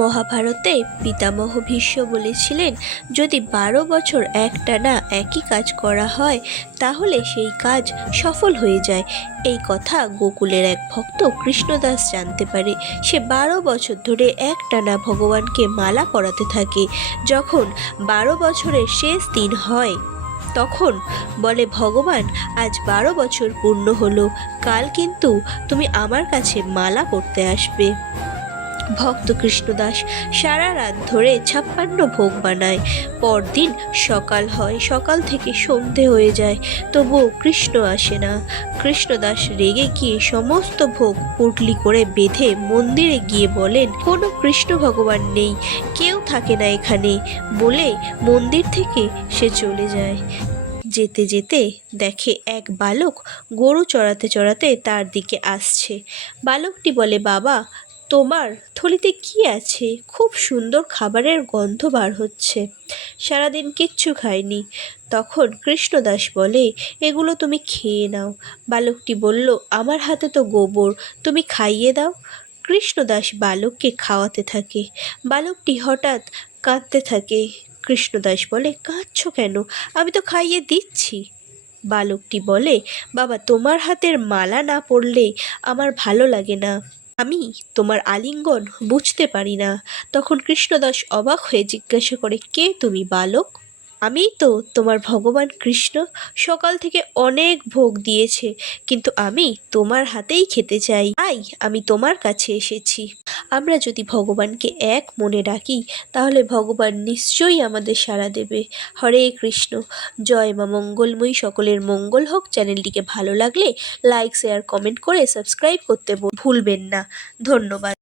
মহাভারতে পিতামহ ভীষ্ম বলেছিলেন, যদি 12 বছর একটানা একই কাজ করা হয় তাহলে সেই কাজ সফল হয়ে যায়। এই কথা গোকুলের এক ভক্ত কৃষ্ণদাস জানতে পারে। সে 12 বছর ধরে একটানা ভগবানকে মালা পরাতে থাকে। যখন 12 বছরের শেষ দিন হয় তখন বলে, ভগবান, আজ 12 বছর পূর্ণ হলো, কাল কিন্তু তুমি আমার কাছে মালা পরতে আসবে। ভক্ত কৃষ্ণদাস সারা রাত ধরে 56 ভোগ বানায়। পরদিন সকাল হয়, সকাল থেকে সন্ধে হয়ে যায়, তবুও কৃষ্ণ আসে না। কৃষ্ণদাস রেগে গিয়ে সমস্ত ভোগ পুটলি করে বেঁধে মন্দিরে গিয়ে বলেন, কোনো কৃষ্ণ ভগবান নেই, কেউ থাকে না এখানে বলে মন্দির থেকে সে চলে যায়। যেতে যেতে দেখে এক বালক গরু চড়াতে চড়াতে তার দিকে আসছে। বালকটি বলে, বাবা, তোমার থলিতে কি আছে? খুব সুন্দর খাবারের গন্ধ বার হচ্ছে, সারাদিন কিচ্ছু খাইনি। তখন কৃষ্ণদাস বলে, এগুলো তুমি খেয়ে নাও। বালকটি বলল, আমার হাতে তো গোবর, তুমি খাইয়ে দাও। কৃষ্ণদাস বালককে খাওয়াতে থাকে। বালকটি হঠাৎ কাঁদতে থাকে। কৃষ্ণদাস বলে, কাঁদছো কেন? আমি তো খাইয়ে দিচ্ছি। বালকটি বলে, বাবা, তোমার হাতের মালা না পরলে আমার ভালো লাগে না, আমি তোমার আলিঙ্গন বুঝতে পারি না। তখন কৃষ্ণদাস অবাক হয়ে জিজ্ঞাসা করে, কে তুমি বালক? আমিই তো তোমার ভগবান কৃষ্ণ। সকাল থেকে অনেক ভোগ দিয়েছে, কিন্তু আমি তোমার হাতেই খেতে চাই, তাই আমি তোমার কাছে এসেছি। আমরা যদি ভগবানকে এক মনে ডাকি তাহলে ভগবান নিশ্চয়ই আমাদের সাড়া দেবে। হরে কৃষ্ণ। জয় মা মঙ্গলময়ী, সকলের মঙ্গল হোক। চ্যানেলটিকে ভালো লাগলে লাইক, শেয়ার, কমেন্ট করে সাবস্ক্রাইব করতে ভুলবেন না। ধন্যবাদ।